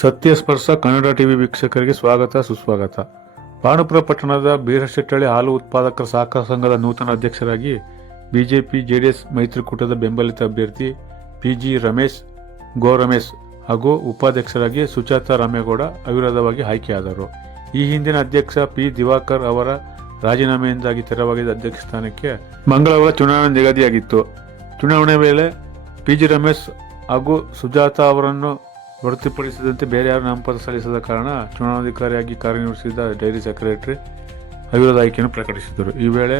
ಸತ್ಯಸ್ಪರ್ಶ Kannada TV ವೀಕ್ಷಕರಿಗೆ ಸ್ವಾಗತ ಸುಸ್ವಾಗತ. ಪಾಂಡುಪುರ ಪಟ್ಟಣದ ಬೀರಶೆಟ್ಟಳ್ಳಿ ಹಾಲು ಉತ್ಪಾದಕರ ಸಹಕಾರ ಸಂಘದ ನೂತನ ಅಧ್ಯಕ್ಷರಾಗಿ ಬಿಜೆಪಿ ಜೆಡಿಎಸ್ ಮೈತ್ರಿಕೂಟದ ಬೆಂಬಲಿತ ಅಭ್ಯರ್ಥಿ ಪಿಜಿ ರಮೇಶ್ ರಮೇಶ್ ಹಾಗೂ ಉಪಾಧ್ಯಕ್ಷರಾಗಿ ಸುಜಾತ ರಾಮೇಗೌಡ ಅವಿರೋಧವಾಗಿ ಆಯ್ಕೆಯಾದರು. ಈ ಹಿಂದಿನ ಅಧ್ಯಕ್ಷ ಪಿ ದಿವಾಕರ್ ಅವರ ರಾಜೀನಾಮೆಯಿಂದಾಗಿ ತೆರವಾಗಿದ್ದ ಅಧ್ಯಕ್ಷ ಸ್ಥಾನಕ್ಕೆ ಮಂಗಳವಾರ ಚುನಾವಣೆ ನಿಗದಿಯಾಗಿತ್ತು. ಚುನಾವಣೆ ವೇಳೆ ಪಿಜಿ ರಮೇಶ್ ಹಾಗೂ ಸುಜಾತ ಅವರನ್ನು ಹೊರತುಪಡಿಸಿದಂತೆ ಬೇರೆ ಯಾರು ನಾಮಪತ್ರ ಸಲ್ಲಿಸದ ಕಾರಣ ಚುನಾವಣಾಧಿಕಾರಿಯಾಗಿ ಕಾರ್ಯನಿರ್ವಹಿಸಿದ ಡೈರಿ ಸೆಕ್ರೆಟರಿ ಅವಿರೋಧ ಆಯ್ಕೆಯನ್ನು ಪ್ರಕಟಿಸಿದರು. ಈ ವೇಳೆ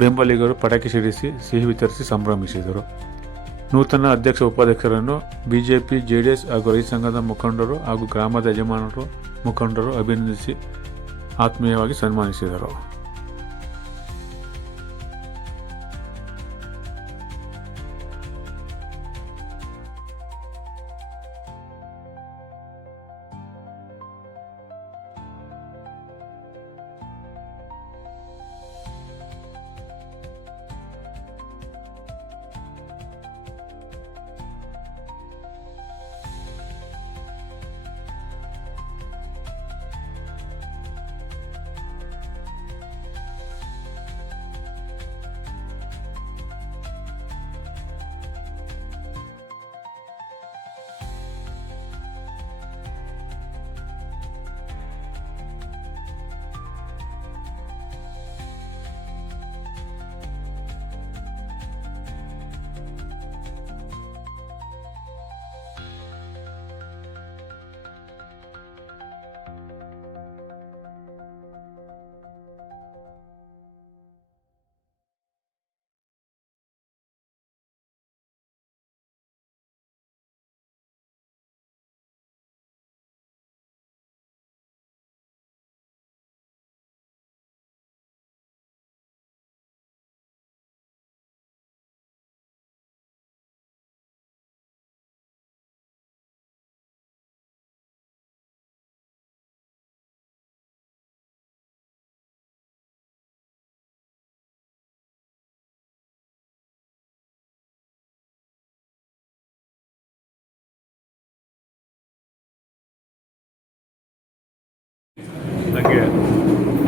ಬೆಂಬಲಿಗರು ಪಟಾಕಿ ಸಿಡಿಸಿ ಸಿಹಿ ವಿತರಿಸಿ ಸಂಭ್ರಮಿಸಿದರು. ನೂತನ ಅಧ್ಯಕ್ಷ ಉಪಾಧ್ಯಕ್ಷರನ್ನು ಬಿಜೆಪಿ ಜೆಡಿಎಸ್ ಹಾಗೂ ರೈತ ಸಂಘದ ಮುಖಂಡರು ಹಾಗೂ ಗ್ರಾಮದ ಯಜಮಾನರು ಮುಖಂಡರು ಅಭಿನಂದಿಸಿ ಆತ್ಮೀಯವಾಗಿ ಸನ್ಮಾನಿಸಿದರು.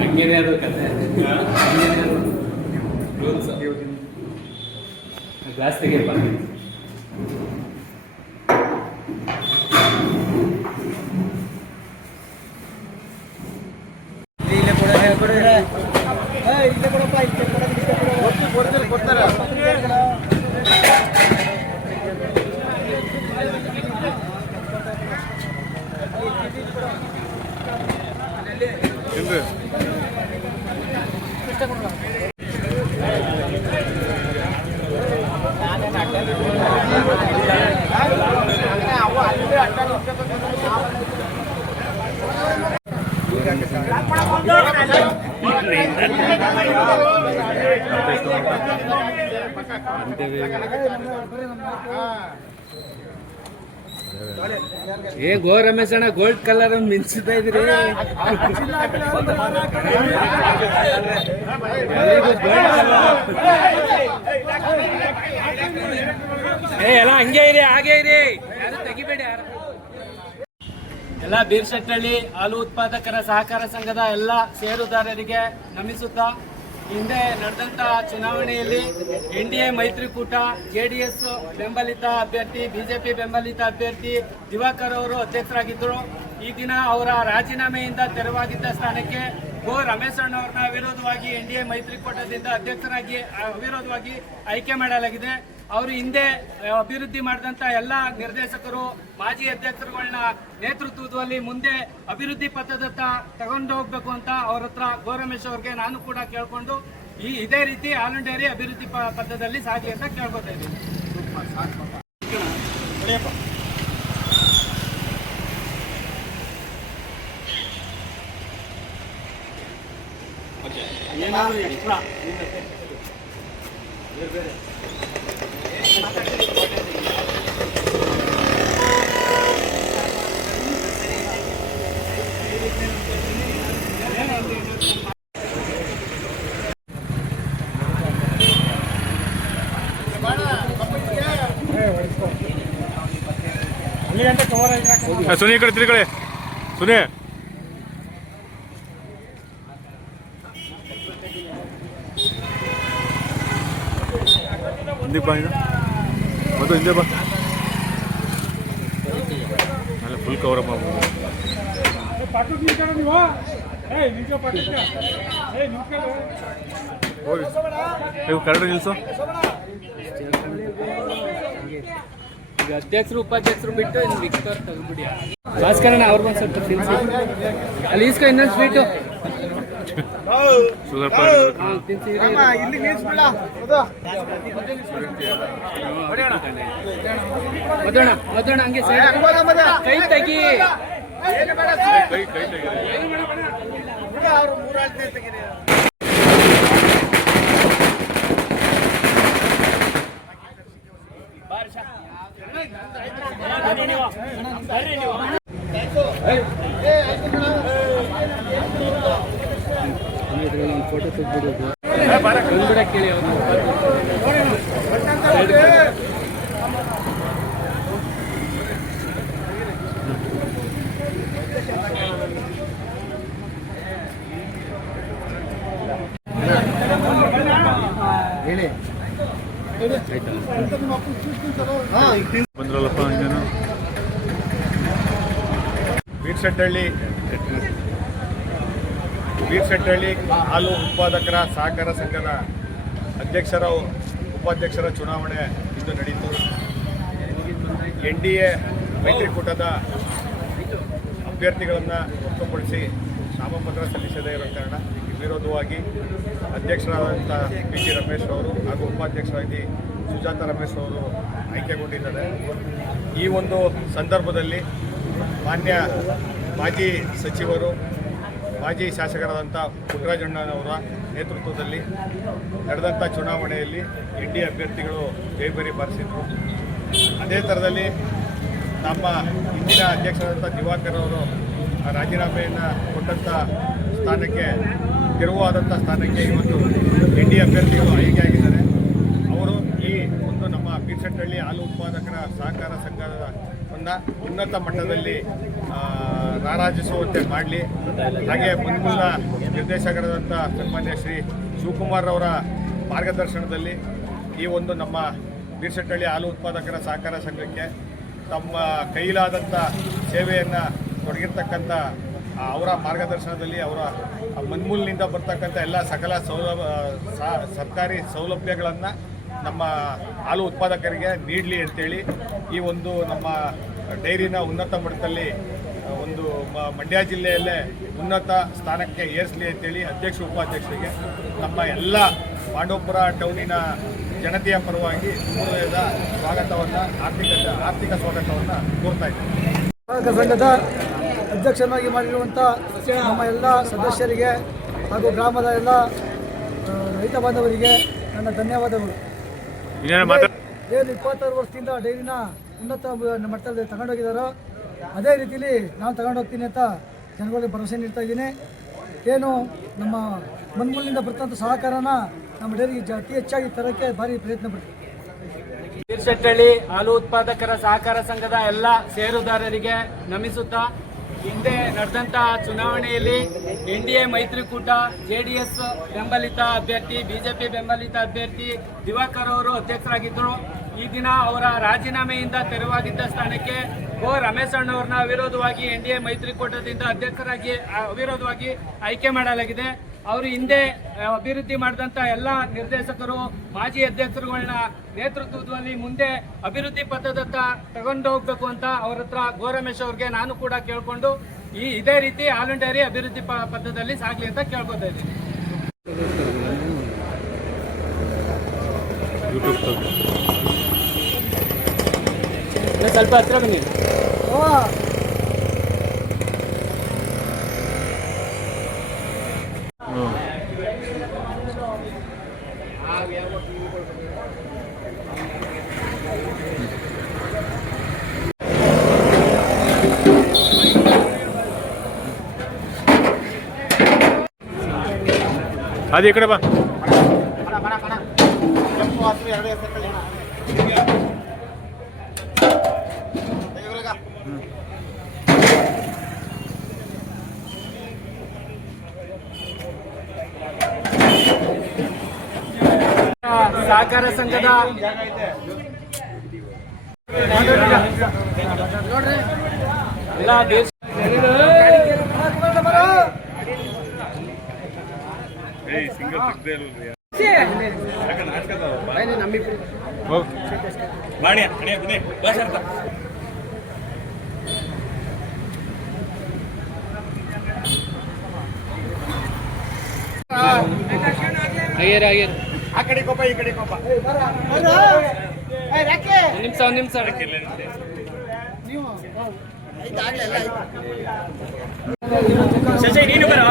ಹಂಗೇನೆ ಅದು ಕತೆ ರೂಲ್ಸ್ ಗ್ಲಾಸ್ ತೆಗೆಯಪ್ಪ. ಏ ಗೋ ರಮೇಶ್ ಅಣ್ಣ ಗೋಲ್ಡ್ ಕಲರ್ ಮಿಂಚ್ತಾ ಇದ್ರಿ. ಎಲ್ಲ ಹಂಗೆ ಇರಿ, ಹಾಗೆ ಇರಿ, ಯಾರು ತೆಗಿಬೇಡಿ. ಯಾರು ಎಲ್ಲ ಬೀರಶೆಟ್ಟಳ್ಳಿ ಹಾಲು ಉತ್ಪಾದಕರ ಸಹಕಾರ ಸಂಘದ ಎಲ್ಲ ಷೇರುದಾರರಿಗೆ ನಮಿಸುತ್ತಾ, ಹಿಂದೆ ನಡೆದಂತ ಚುನಾವಣೆಯಲ್ಲಿ ಎನ್ಡಿಎ ಮೈತ್ರಿಕೂಟ ಜೆಡಿಎಸ್ ಬೆಂಬಲಿತ ಅಭ್ಯರ್ಥಿ ಬಿಜೆಪಿ ಬೆಂಬಲಿತ ಅಭ್ಯರ್ಥಿ ದಿವಾಕರ್ ಅವರು ಅಧ್ಯಕ್ಷರಾಗಿದ್ದರು. ಈ ದಿನ ಅವರ ರಾಜೀನಾಮೆಯಿಂದ ತೆರವಾಗಿದ್ದ ಸ್ಥಾನಕ್ಕೆ ರಮೇಶ್ ಅಣ್ಣವ್ರನ್ನ ಅವಿರೋಧವಾಗಿ ಎನ್ಡಿಎ ಮೈತ್ರಿಕೂಟದಿಂದ ಅಧ್ಯಕ್ಷರಾಗಿ ಅವಿರೋಧವಾಗಿ ಆಯ್ಕೆ ಮಾಡಲಾಗಿದೆ. ಅವರು ಹಿಂದೆ ಅಭಿವೃದ್ಧಿ ಮಾಡಿದಂತ ಎಲ್ಲ ನಿರ್ದೇಶಕರು ಮಾಜಿ ಅಧ್ಯಕ್ಷರುಗಳನ್ನ ನೇತೃತ್ವದಲ್ಲಿ ಮುಂದೆ ಅಭಿವೃದ್ಧಿ ಪಥದತ್ತ ತಗೊಂಡು ಹೋಗ್ಬೇಕು ಅಂತ ಅವ್ರ ಹತ್ರ ರಮೇಶ್ ಅವ್ರಿಗೆ ನಾನು ಕೂಡ ಕೇಳ್ಕೊಂಡು ಇದೇ ರೀತಿ ಹಾಲು ಡೈರಿ ಅಭಿವೃದ್ಧಿ ಪಥದಲ್ಲಿ ಸಾಗಿ ಅಂತ ಕೇಳ್ಕೊತಾ ಇದ್ದೀನಿ. ಏನಾದ್ರು ಎಕ್ಸ್ಟ್ರಾ ಬೇರೆ ಗಂಟೆ ಕವರ್ ಆಗಿ ಸುನಿ ಈ ಕಡೆ ತಿರುಗಡೆ ಸುನಿ ಹಿಂದೆ ಬಾ ಮತ್ತು ಹಿಂದೆ ಬಾ ಅಲ್ಲ ಫುಲ್ ಕವರ್ ಮಾಡ್ಬೋದು ಹೋಗಿ ನೀವು ಕರೆಕ್ಟ್ ನಿಲ್ಸು ಈಗ ಅಧ್ಯಕ್ಷರು ಉಪಾಧ್ಯಕ್ಷರು ಬಿಟ್ಟು ಇನ್ನು ವಿಕ್ಟರ್ ತೆಗೆದ್ಬಿಡಿ ಭಾಸ್ಕರಣ್ಣ ಅವ್ರಿಗೊಂದು ಸ್ವಲ್ಪ ತಿನ್ಸಿ ಅಲ್ಲಿ ಈಸ್ಕೊ ಇನ್ನೊಂದು ಸ್ವೀಟು ಸ್ವಲ್ಪ ತಿನ್ಸಿ ಮಧುಣ ಹಂಗೆ ಕೈ ತೆಗಿ ಕೈ ಕೈ ತೆಗೀರಿ. ಫೋಟೋ ತೆಗ್ಬಿಡೋದು ಬಿಡಕ್ಕೆ ಹೇಳಿ ಅವ್ರನ್ನ ಹೇಳಿ ಬಂದ್ರಲ್ಲಪ್ಪ ಇನ್ನೇನು ವೀರಶೆಟ್ಟಹಳ್ಳಿ ಹಾಲು ಉತ್ಪಾದಕರ ಸಹಕಾರ ಸಂಘದ ಅಧ್ಯಕ್ಷರ ಉಪಾಧ್ಯಕ್ಷರ ಚುನಾವಣೆ ಇಂದು ನಡೆಯಿತು. NDA ಮೈತ್ರಿಕೂಟದ ಅಭ್ಯರ್ಥಿಗಳನ್ನು ಹೊರತುಪಡಿಸಿ ನಾಮಪತ್ರ ಸಲ್ಲಿಸದೇ ಇರೋ ಕಾರಣ ವಿರೋಧವಾಗಿ ಅಧ್ಯಕ್ಷರಾದಂಥ PG ರಮೇಶ್ ಅವರು ಹಾಗೂ ಉಪಾಧ್ಯಕ್ಷರಾಗಿ ಸುಜಾತ ರಮೇಶ್ ಅವರು ಆಯ್ಕೆಗೊಂಡಿದ್ದಾರೆ. ಈ ಒಂದು ಸಂದರ್ಭದಲ್ಲಿ ಮಾನ್ಯ ಮಾಜಿ ಸಚಿವರು ಮಾಜಿ ಶಾಸಕರಾದಂಥ ಪುಟ್ಟರಾಜಣ್ಣನವರ ನೇತೃತ್ವದಲ್ಲಿ ನಡೆದಂಥ ಚುನಾವಣೆಯಲ್ಲಿ NDA ಅಭ್ಯರ್ಥಿಗಳು ಜೈಬೇರಿ ಬಾರಿಸಿದರು. ಅದೇ ಥರದಲ್ಲಿ ನಮ್ಮ ಇಂದಿನ ಅಧ್ಯಕ್ಷರಾದಂಥ ದಿವಾಕರ್ ಅವರು ರಾಜೀನಾಮೆಯನ್ನು ಕೊಟ್ಟಂಥ ಸ್ಥಾನಕ್ಕೆ ತೆರವಾದಂಥ ಸ್ಥಾನಕ್ಕೆ ಇವತ್ತು NDA ಅಭ್ಯರ್ಥಿಗಳು ಆಯ್ಕೆಯಾಗಿದ್ದಾರೆ. ಅವರು ಈ ಒಂದು ನಮ್ಮ ವೀರಶೆಟ್ಟಹಳ್ಳಿ ಹಾಲು ಉತ್ಪಾದಕರ ಸಹಕಾರ ಸಂಘವನ್ನು ಉನ್ನತ ಮಟ್ಟದಲ್ಲಿ ರಾರಾಜಿಸುವಂತೆ ಮಾಡಲಿ. ಹಾಗೆ ಮುನ್ಮೂಲ ನಿರ್ದೇಶಕರಾದಂಥ ಸನ್ಮಾನ್ಯ ಶ್ರೀ ಶಿವಕುಮಾರ್ ಅವರ ಮಾರ್ಗದರ್ಶನದಲ್ಲಿ ಈ ಒಂದು ನಮ್ಮ ವೀರಶೆಟ್ಟಹಳ್ಳಿ ಹಾಲು ಉತ್ಪಾದಕರ ಸಹಕಾರ ಸಂಘಕ್ಕೆ ತಮ್ಮ ಕೈಲಾದಂಥ ಸೇವೆಯನ್ನು ತೊಡಗಿರ್ತಕ್ಕಂಥ ಅವರ ಮಾರ್ಗದರ್ಶನದಲ್ಲಿ ಅವರ ಮನ್ಮೂಲಿನಿಂದ ಬರ್ತಕ್ಕಂಥ ಎಲ್ಲ ಸಕಲ ಸರ್ಕಾರಿ ಸೌಲಭ್ಯಗಳನ್ನು ನಮ್ಮ ಹಾಲು ಉತ್ಪಾದಕರಿಗೆ ನೀಡಲಿ ಅಂತೇಳಿ ಈ ಒಂದು ನಮ್ಮ ಡೈರಿನ ಉನ್ನತ ಮಟ್ಟದಲ್ಲಿ ಒಂದು ಮಂಡ್ಯ ಜಿಲ್ಲೆಯಲ್ಲೇ ಉನ್ನತ ಸ್ಥಾನಕ್ಕೆ ಏರಿಸಲಿ ಅಂತೇಳಿ ಅಧ್ಯಕ್ಷ ಉಪಾಧ್ಯಕ್ಷರಿಗೆ ನಮ್ಮ ಎಲ್ಲ ಪಾಂಡವಪುರ ಟೌನಿನ ಜನತೆಯ ಪರವಾಗಿ ಹೃದಯದ ಸ್ವಾಗತವನ್ನು ಆರ್ಥಿಕ ಸ್ವಾಗತವನ್ನು ಕೋರ್ತಾ ಇದ್ದೇನೆ. ಸಂಘದ ಅಧ್ಯಕ್ಷನಾಗಿ ಮಾಡಿರುವಂಥ ನಮ್ಮ ಎಲ್ಲ ಸದಸ್ಯರಿಗೆ ಹಾಗೂ ಗ್ರಾಮದ ಎಲ್ಲ ರೈತ ಬಾಂಧವರಿಗೆ ನನ್ನ ಧನ್ಯವಾದಗಳು. ಏನು 26 ವರ್ಷದಿಂದ ಡೈರಿನ ಉನ್ನತ ಮಟ್ಟದಲ್ಲಿ ತಗೊಂಡೋಗಿದ್ದಾರೋ ಅದೇ ರೀತಿಯಲ್ಲಿ ನಾನು ತಗೊಂಡೋಗ್ತೀನಿ ಅಂತ ಜನಗಳಿಗೆ ಭರವಸೆ ನೀಡ್ತಾ ಇದ್ದೀನಿ. ಏನು ನಮ್ಮ ಮನ್ಮೂಲಿನಿಂದ ಬರ್ತಂಥ ಸಹಕಾರನ ನಮ್ಮ ಡೈರಿಗೆ ಅತಿ ಹೆಚ್ಚಾಗಿ ತರೋಕ್ಕೆ ಭಾರಿ ಪ್ರಯತ್ನ ಪಡ್ತೀವಿ. ವೀರಶೆಟ್ಟಹಳ್ಳಿ ಹಾಲು ಉತ್ಪಾದಕರ ಸಹಕಾರ ಸಂಘದ ಎಲ್ಲ ಷೇರುದಾರರಿಗೆ ನಮಿಸುತ್ತಾ ಹಿಂದೆ ನಡೆದಂಥ ಚುನಾವಣೆಯಲ್ಲಿ NDA ಮೈತ್ರಿಕೂಟ JDS ಬೆಂಬಲಿತ ಅಭ್ಯರ್ಥಿ BJP ಬೆಂಬಲಿತ ಅಭ್ಯರ್ಥಿ ದಿವಾಕರ್ ಅವರು ಅಧ್ಯಕ್ಷರಾಗಿದ್ದರು. ಈ ದಿನ ಅವರ ರಾಜೀನಾಮೆಯಿಂದ ತೆರವಾಗಿದ್ದ ಸ್ಥಾನಕ್ಕೆ ರಮೇಶ್ ಅಣ್ಣವ್ರನ್ನ ಅವಿರೋಧವಾಗಿ NDA ಮೈತ್ರಿಕೂಟದಿಂದ ಅಧ್ಯಕ್ಷರಾಗಿ ಅವಿರೋಧವಾಗಿ ಆಯ್ಕೆ ಮಾಡಲಾಗಿದೆ. ಅವರು ಹಿಂದೆ ಅಭಿವೃದ್ಧಿ ಮಾಡಿದಂಥ ಎಲ್ಲ ನಿರ್ದೇಶಕರು ಮಾಜಿ ಅಧ್ಯಕ್ಷರುಗಳನ್ನ ನೇತೃತ್ವದಲ್ಲಿ ಮುಂದೆ ಅಭಿವೃದ್ಧಿ ಪಥದತ್ತ ತಗೊಂಡು ಹೋಗ್ಬೇಕು ಅಂತ ಅವ್ರ ಹತ್ರ ರಮೇಶ್ ಅವ್ರಿಗೆ ನಾನು ಕೂಡ ಕೇಳ್ಕೊಂಡು ಇದೇ ರೀತಿ ಹಾಲು ಡೈರಿ ಅಭಿವೃದ್ಧಿ ಪಥದಲ್ಲಿ ಸಾಗಲಿ ಅಂತ ಕೇಳ್ಕೊತಾ ಇದ್ದೀನಿ. ಸ್ವಲ್ಪ ಹತ್ರ ಬನ್ನಿ. ಅದು ಈ ಕಡೆ ಬಾ. ಸಹಕಾರ ಸಂಘದ ಎಲ್ಲ ಬೀರ್ ಆ ಕಡೆ ಕೋಪ ಈ ಕಡೆ ಕೋಪ ಒಂದ್ ನಿಮಿಷ ಶಶಿ ನೀನು ಬರೋ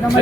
ನಮ್ಮ